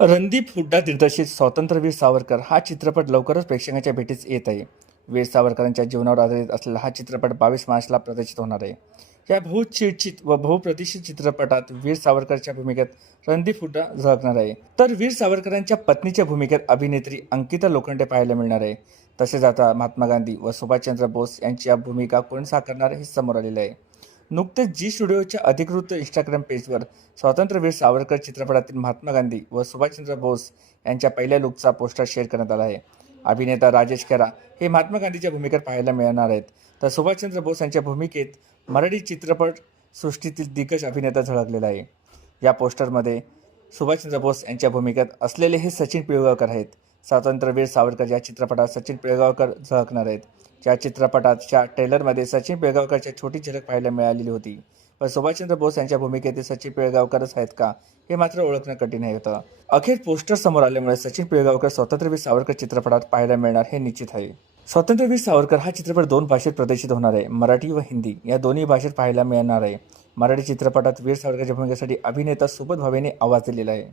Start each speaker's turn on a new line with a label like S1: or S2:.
S1: रणदीप हुड्डा दिग्दर्शित स्वातंत्र्यवीर सावरकर हा चित्रपट लवकरच प्रेक्षकांच्या भेटीस येत आहे. वीर सावरकरांच्या जीवनावर आधारित असलेला हा चित्रपट बावीस मार्चला प्रदर्शित होणार आहे. या बहुचर्चित व बहुप्रतिष्ठित चित्रपटात वीर सावरकरच्या भूमिकेत रणदीप हुड्डा झळकणार आहे. तर वीर सावरकरांच्या पत्नीच्या भूमिकेत अभिनेत्री अंकिता लोखंडे पाहायला मिळणार आहे. तसेच आता महात्मा गांधी व सुभाषचंद्र बोस यांची या भूमिका कोण साकारणार हे समोर आलेलं आहे. नुकतेच जी स्टुडिओच्या अधिकृत इंस्टाग्राम पेजवर स्वातंत्र्यवीर सावरकर चित्रपटातील महात्मा गांधी व सुभाषचंद्र बोस यांच्या पहिल्या लुकचा पोस्टर शेअर करण्यात आला आहे. अभिनेता राजेश खेरा हे महात्मा गांधीच्या भूमिकेत पाहायला मिळणार आहेत. तर सुभाषचंद्र बोस यांच्या भूमिकेत मराठी चित्रपट सृष्टीतील दिग्गज अभिनेता झळकलेला आहे. या पोस्टरमध्ये सुभाषचंद्र बोस यांच्या भूमिकेत असलेले हे सचिन पिळगावकर आहेत. स्वातंत्र्यवीर सावरकर या चित्रपटात सचिन पिळगावकर झळकणार आहेत. या चित्रपटाच्या ट्रेलरमध्ये सचिन पिळगावकरच्या छोटी झलक पाहायला मिळालेली होती. पण सुभाषचंद्र बोस यांच्या भूमिकेतील सचिन पिळगावकरच आहेत का हे मात्र ओळखणं कठीण आहे होतं. अखेर पोस्टर समोर आल्यामुळे सचिन पिळगावकर स्वातंत्र्यवीर सावरकर चित्रपटात पाहायला मिळणार हे निश्चित आहे. स्वातंत्र्यवीर सावरकर हा चित्रपट दोन भाषेत प्रदर्शित होणार आहे मराठी व हिंदी. या दोन्ही भाषेत पाहायला मिळणार आहे. मराठी चित्रपटात वीर सावरकरच्या भूमिकेसाठी अभिनेता सुबोध भावेने आवाज दिलेला आहे.